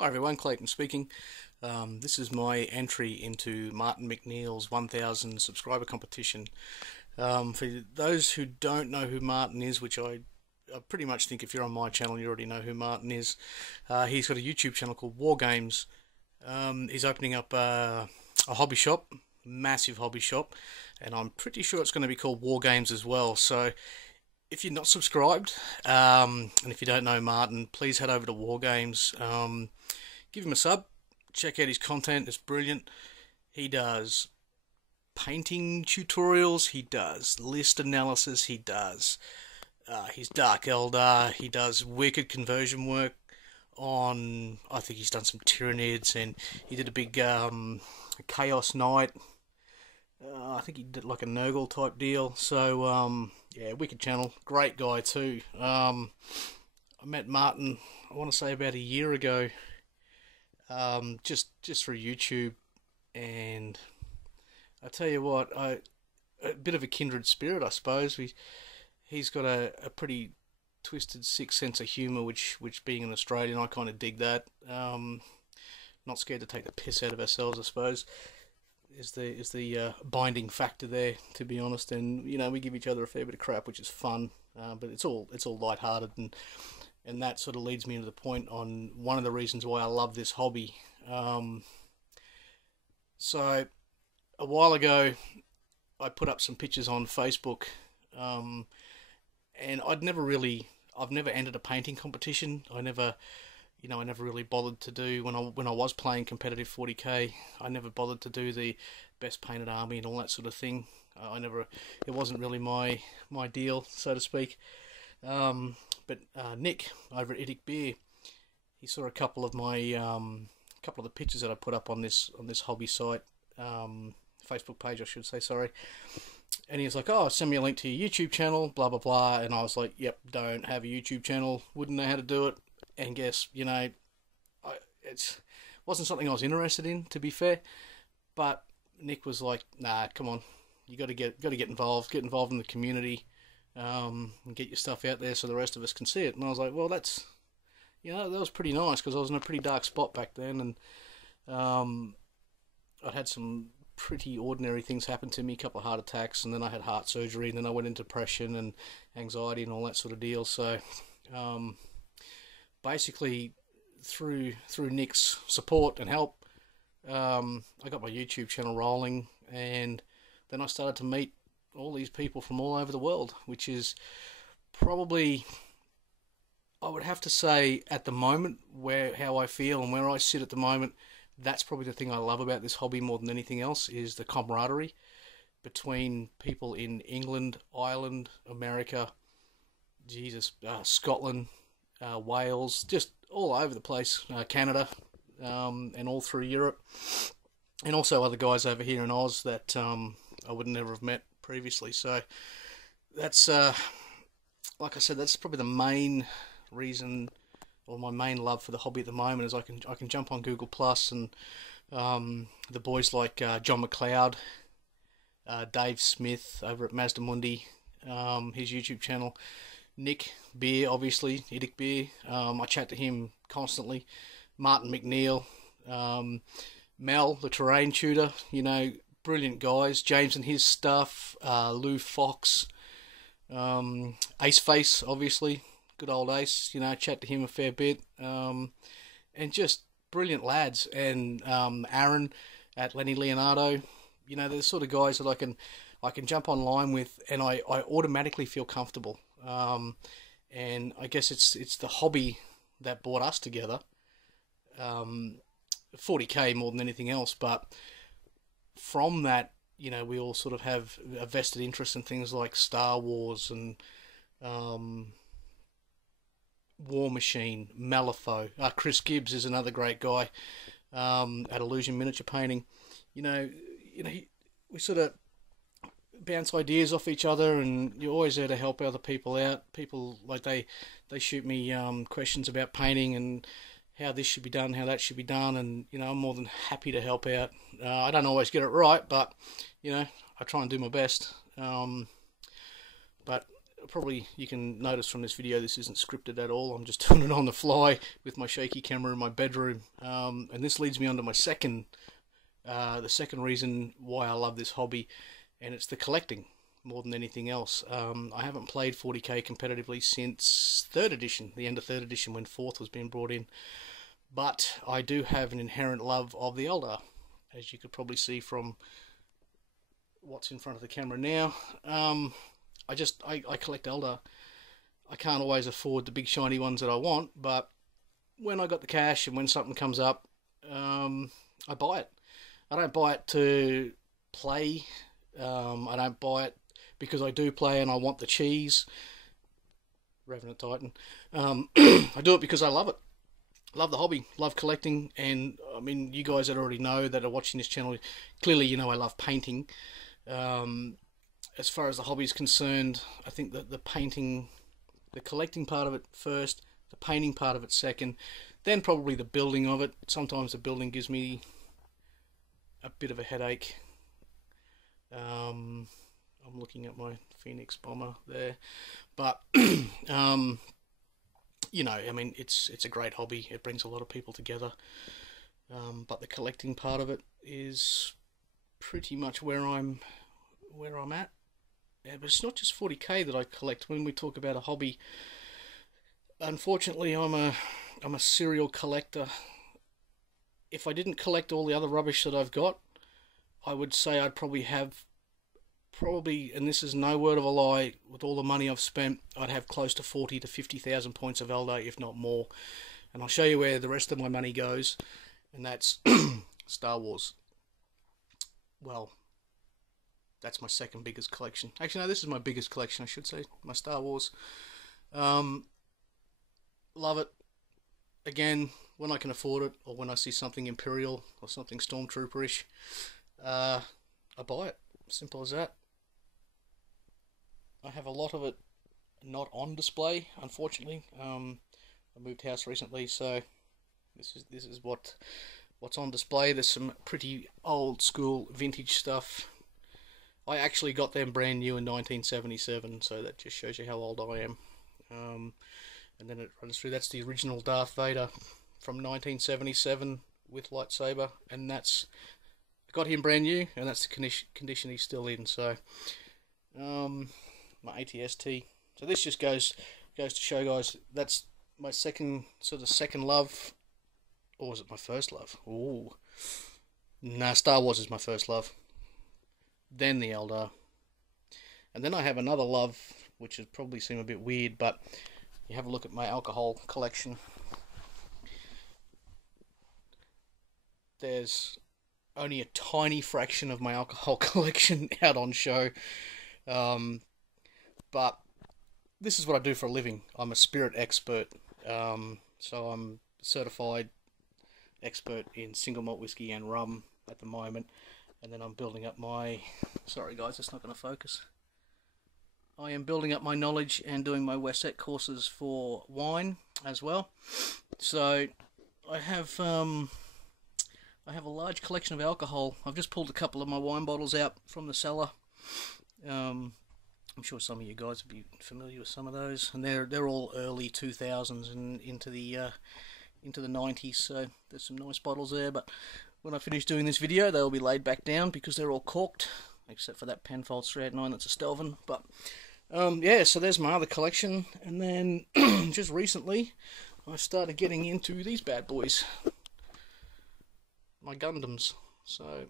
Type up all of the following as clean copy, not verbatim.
Hi everyone, Clayton speaking. This is my entry into Martin McNeil's 1000 subscriber competition. For those who don't know who Martin is, which I pretty much think if you're on my channel you already know who Martin is, he's got a YouTube channel called Wargames. He's opening up a hobby shop, massive hobby shop, and I'm pretty sure it's going to be called Wargames as well. So if you're not subscribed, and if you don't know Martin, please head over to Wargames. Give him a sub, check out his content, it's brilliant. He does painting tutorials, he does list analysis, he does his Dark Eldar, he does wicked conversion work on, I think he's done some Tyranids, and he did a big Chaos Knight. I think he did like a Nurgle type deal. So yeah, wicked channel, great guy too. I met Martin, I want to say about a year ago, just through YouTube, and I tell you what, a bit of a kindred spirit, I suppose. He's got a pretty twisted, sick sense of humour, which being an Australian, I kind of dig that. Not scared to take the piss out of ourselves, I suppose, is the binding factor there, to be honest. And you know, we give each other a fair bit of crap, which is fun, but it's all light-hearted, and that sort of leads me to the point on one of the reasons why I love this hobby. So a while ago, I put up some pictures on Facebook, and I've never entered a painting competition. I never really bothered to do, when I was playing competitive 40k, I never bothered to do the best painted army and all that sort of thing. It wasn't really my deal, so to speak. But Nick over at Idic Beer, he saw a couple of the pictures that I put up on this hobby site, Facebook page, I should say, sorry. And he was like, "Oh, send me a link to your YouTube channel, blah blah blah." And I was like, "Yep, don't have a YouTube channel, wouldn't know how to do it." And guess, it wasn't something I was interested in, to be fair. But Nick was like, "Nah, come on, you got to get involved in the community, and get your stuff out there so the rest of us can see it." And I was like, "Well, that was pretty nice, because I was in a pretty dark spot back then, and I'd had some pretty ordinary things happen to me, a couple of heart attacks, and then I had heart surgery, and then I went into depression and anxiety and all that sort of deal. So basically through Nick's support and help, I got my YouTube channel rolling, and then I started to meet all these people from all over the world, which is probably, I would have to say, at the moment, how I feel and where I sit at the moment, that's probably the thing I love about this hobby more than anything else, is the camaraderie between people in England, Ireland, America, Scotland, Wales, just all over the place, Canada, and all through Europe, and also other guys over here in Oz that I would never have met previously. So that's, like I said, that's probably the main reason, or my main love for the hobby at the moment, is I can jump on Google Plus, and the boys like John McLeod, Dave Smith over at Mazda Mundi, his YouTube channel, Nick Beer, obviously, Idic Beer, I chat to him constantly, Martin McNeil, Mel, the terrain tutor, brilliant guys, James and his stuff, Lou Fox, Ace Face, obviously, good old Ace, chat to him a fair bit, and just brilliant lads, and Aaron at Lenny Leonardo, they're the sort of guys that I can jump online with, and I automatically feel comfortable, and I guess it's the hobby that brought us together, 40k more than anything else, but from that, we all sort of have a vested interest in things like Star Wars and War Machine, Malifaux. Chris Gibbs is another great guy at Illusion Miniature Painting. We sort of bounce ideas off each other, and you're always there to help other people out. People, like, they shoot me questions about painting and how this should be done, how that should be done, and I'm more than happy to help out. I don't always get it right, but I try and do my best. But probably you can notice from this video this isn't scripted at all. I'm just doing it on the fly with my shaky camera in my bedroom. And this leads me on to my the second reason why I love this hobby, and it's the collecting more than anything else. I haven't played 40k competitively since 3rd edition, the end of 3rd edition, when 4th was being brought in. But I do have an inherent love of the Eldar, as you could probably see from what's in front of the camera now. I collect Eldar. I can't always afford the big shiny ones that I want, but when I got the cash and when something comes up, I buy it. I don't buy it to play. I don't buy it because I do play and I want the cheese. Revenant Titan. I do it because I love it. Love the hobby, love collecting, and I mean, you guys that already know, that are watching this channel, clearly you know I love painting. As far as the hobby is concerned, I think that the painting, the collecting part of it first, the painting part of it second, then probably the building of it. Sometimes the building gives me a bit of a headache. I'm looking at my Phoenix bomber there, but you know, I mean, it's a great hobby. It brings a lot of people together. But the collecting part of it is pretty much where I'm at. Yeah, but it's not just 40k that I collect. When we talk about a hobby, unfortunately, I'm a serial collector. If I didn't collect all the other rubbish that I've got, I would say I'd probably have, and this is no word of a lie, with all the money I've spent, I'd have close to 40 to 50,000 points of Eldar, if not more. And I'll show you where the rest of my money goes, and that's Star Wars. Well, that's my second biggest collection. Actually, no, this is my biggest collection, I should say. My Star Wars. Love it. Again, when I can afford it, or when I see something Imperial or something Stormtrooperish, I buy it. Simple as that. I have a lot of it not on display, unfortunately. I moved house recently, so this is what's on display. There's some pretty old school vintage stuff. I actually got them brand new in 1977, so that just shows you how old I am. And then it runs through. That's the original Darth Vader from 1977 with lightsaber, and that's, I got him brand new, and that's the condition he's still in. So my ATST. So this just goes to show, guys, that's my second love. Or was it my first love? Ooh. Nah, Star Wars is my first love. Then the Eldar. And then I have another love, which would probably seem a bit weird, but you have a look at my alcohol collection. There's only a tiny fraction of my alcohol collection out on show. But this is what I do for a living. I'm a spirit expert. So I'm certified expert in single malt whiskey and rum at the moment. And then I'm building up my... Sorry guys, it's not going to focus. I am building up my knowledge and doing my WSET courses for wine as well. So I have a large collection of alcohol. I've just pulled a couple of my wine bottles out from the cellar. I'm sure some of you guys will be familiar with some of those, and they're all early 2000s and into the 90s. So there's some nice bottles there. But when I finish doing this video, they'll be laid back down because they're all corked, except for that Penfolds 389 that's a Stelvin. But yeah, so there's my other collection, and then just recently I started getting into these bad boys, my Gundams. So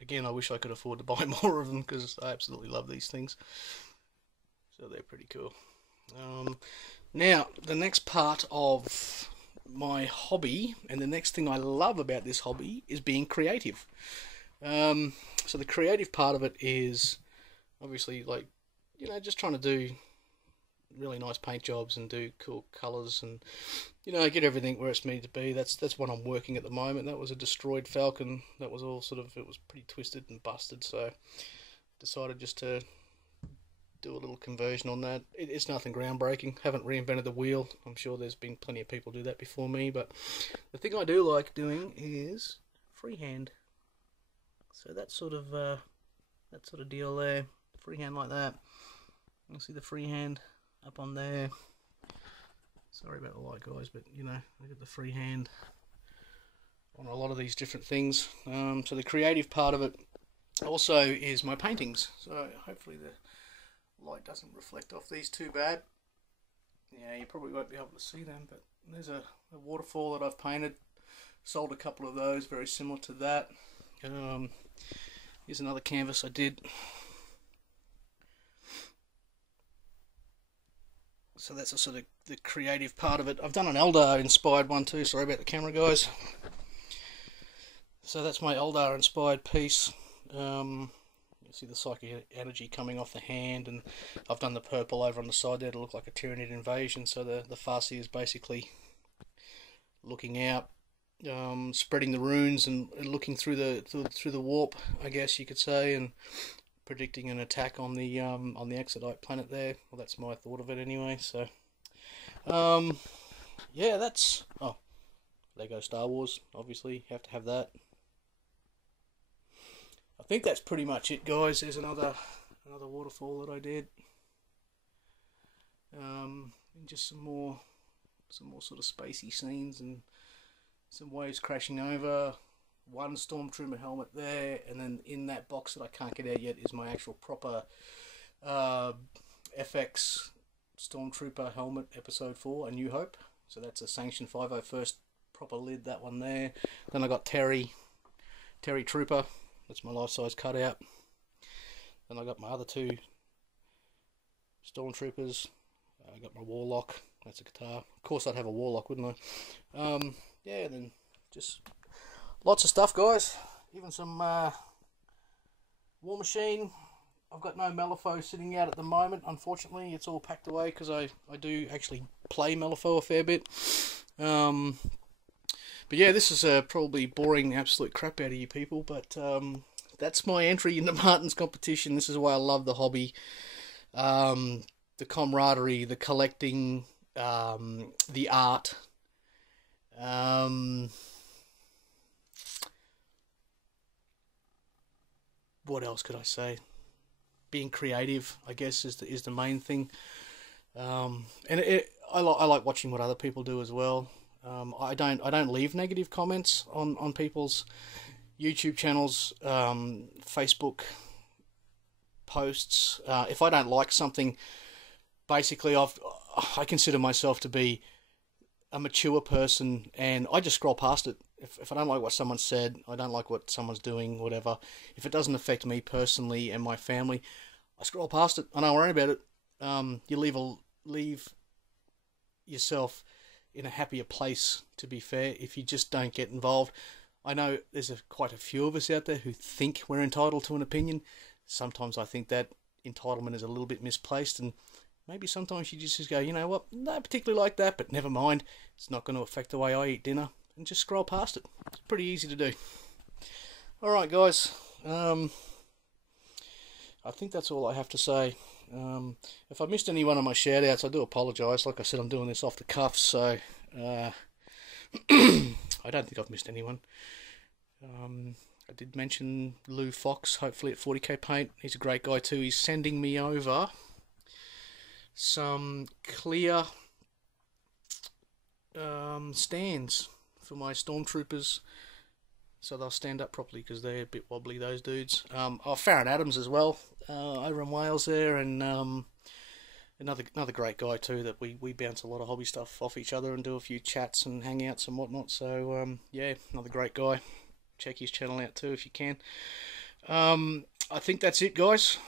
again, I wish I could afford to buy more of them because I absolutely love these things. So they're pretty cool. Now, the next part of my hobby, and the next thing I love about this hobby, is being creative. So the creative part of it is obviously, like, you know, just trying to do really nice paint jobs and do cool colours and, you know, get everything where it's meant to be. That's what I'm working at the moment. That was a destroyed Falcon. That was all sort of, it was pretty twisted and busted, so decided just to do a little conversion on that. It's nothing groundbreaking. Haven't reinvented the wheel. I'm sure there's been plenty of people do that before me, but the thing I do like doing is freehand. So that sort of deal there, freehand like that. You see the freehand up on there. Sorry about the light, guys, but you know, look at the freehand on a lot of these different things. So the creative part of it also is my paintings. So hopefully the light doesn't reflect off these too bad. Yeah, you probably won't be able to see them, but there's a waterfall that I've painted. Sold a couple of those, very similar to that. Here's another canvas I did. So that's a sort of the creative part of it. I've done an Eldar inspired one too. Sorry about the camera, guys. So that's my Eldar inspired piece. You see the psychic energy coming off the hand, and I've done the purple over on the side there to look like a Tyranid invasion. So the Farsi is basically looking out, spreading the runes and looking through the warp, I guess you could say, and predicting an attack on the Exodite planet there. Well, that's my thought of it anyway. So, yeah, that's Lego Star Wars. Obviously, you have to have that. I think that's pretty much it, guys. There's another waterfall that I did. And just some more sort of spacey scenes and some waves crashing over. One Stormtrooper helmet there, and then in that box that I can't get out yet is my actual proper FX Stormtrooper helmet, Episode 4, A New Hope. So that's a Sanction 501st proper lid, that one there. Then I got Terry Trooper. That's my life-size cutout. Then I got my other two Stormtroopers. I got my Warlock. That's a guitar. Of course, I'd have a Warlock, wouldn't I? Yeah, then just lots of stuff, guys. Even some War Machine. I've got no Malifaux sitting out at the moment. Unfortunately, it's all packed away because I do actually play Malifaux a fair bit. But yeah, this is probably boring the absolute crap out of you people, but that's my entry into Martin's competition. This is why I love the hobby. The camaraderie, the collecting, the art. What else could I say? Being creative, I guess, is the main thing. And I like watching what other people do as well. I don't leave negative comments on people's YouTube channels, Facebook posts. If I don't like something, basically I consider myself to be a mature person, and I just scroll past it. If I don't like what someone said, I don't like what someone's doing, whatever, if it doesn't affect me personally and my family, I scroll past it. I don't worry about it. You leave yourself in a happier place, to be fair, if you just don't get involved. I know there's quite a few of us out there who think we're entitled to an opinion. Sometimes I think that entitlement is a little bit misplaced, and maybe sometimes you just go, you know what, not particularly like that, but never mind. It's not going to affect the way I eat dinner, and just scroll past it. It's pretty easy to do. Alright, guys. I think that's all I have to say. If I missed any one of my shout-outs, I do apologise. Like I said, I'm doing this off the cuff, so I don't think I've missed anyone. I did mention Lou Fox, hopefully at 40k Paint. He's a great guy too. He's sending me over some clear stands for my Stormtroopers, so they'll stand up properly because they're a bit wobbly, those dudes. Farron Adams as well, over in Wales there, and another great guy too, that we bounce a lot of hobby stuff off each other and do a few chats and hangouts and whatnot. So yeah, another great guy. Check his channel out too if you can. I think that's it, guys.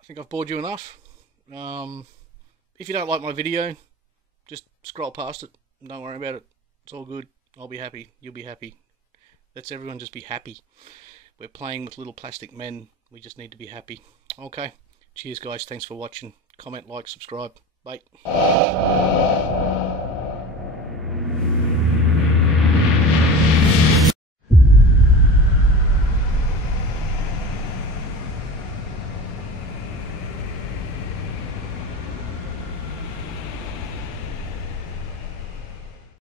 I think I've bored you enough. If you don't like my video, just scroll past it. Don't worry about it. It's all good. I'll be happy. You'll be happy. Let's everyone just be happy. We're playing with little plastic men. We just need to be happy. Okay. Cheers, guys. Thanks for watching. Comment, like, subscribe. Bye.